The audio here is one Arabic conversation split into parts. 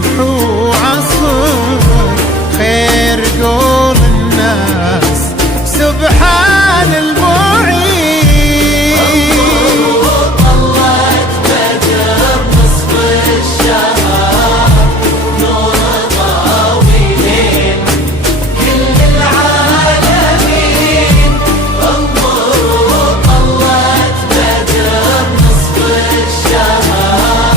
صبح وعصر خير قول الناس سبحان المعين. طلعت بدر نصف الشهر نور طاويلين كل العالمين. انظروا طلعت بدر نصف الشهر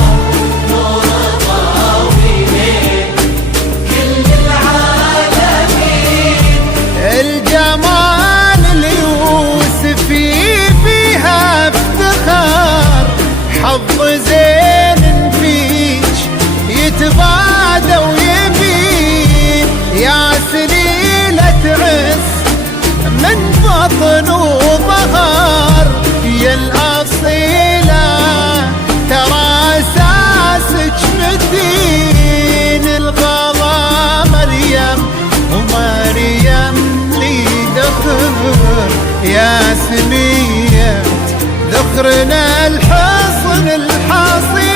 نور طاويلين كل العالمين. الجمال اليوسفي فيها افتخار حظ زين فيك يتبادى ويبين. يا سليلة عز من بطن وظهر يا الأصيلة ترى أساسك متين. الغلا مريم ومريم لي دخر يا سمية ذخرنا الحصن الحصين.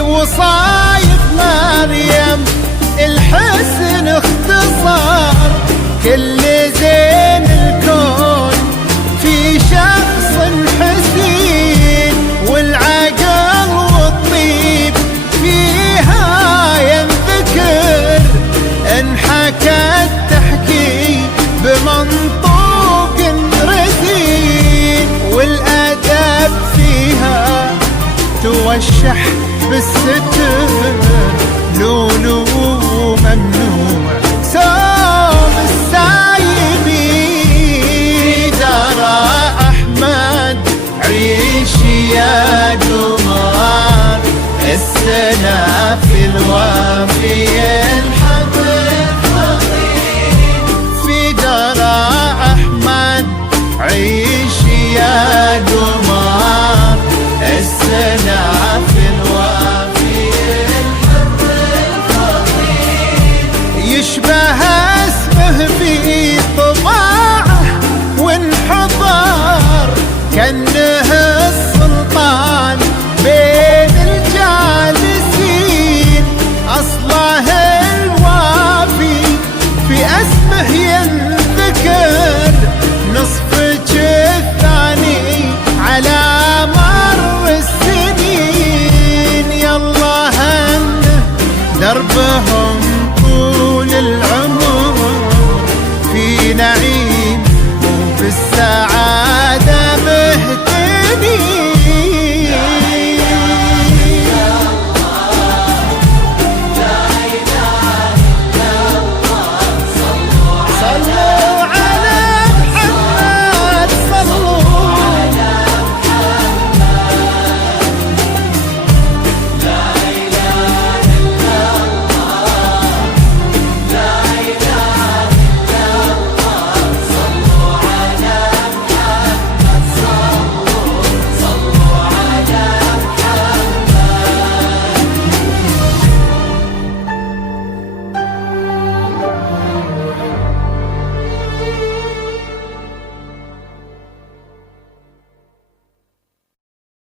وصايف مريم الحسن اختصار كل زين الكون في شخص حسين. والعقل والطيب فيها ينذكر انحكت تحكي بمنطوق رزين. والأدب فيها توشح بالستر لولو ممنوع سوم السايبين. ترى أحمد عيش يا قمر السنة في الوافي الحق الفضيل. في درى أحمد عيش يا قمر السنة في الوافي الحق الفضيل. يشبه اسمه في طباعه وانحضر كأنه السلطان بين الجالسين. أصله الوافي في اسمه ينذكر نصفك الثاني على مر السنين. يالله انه دربه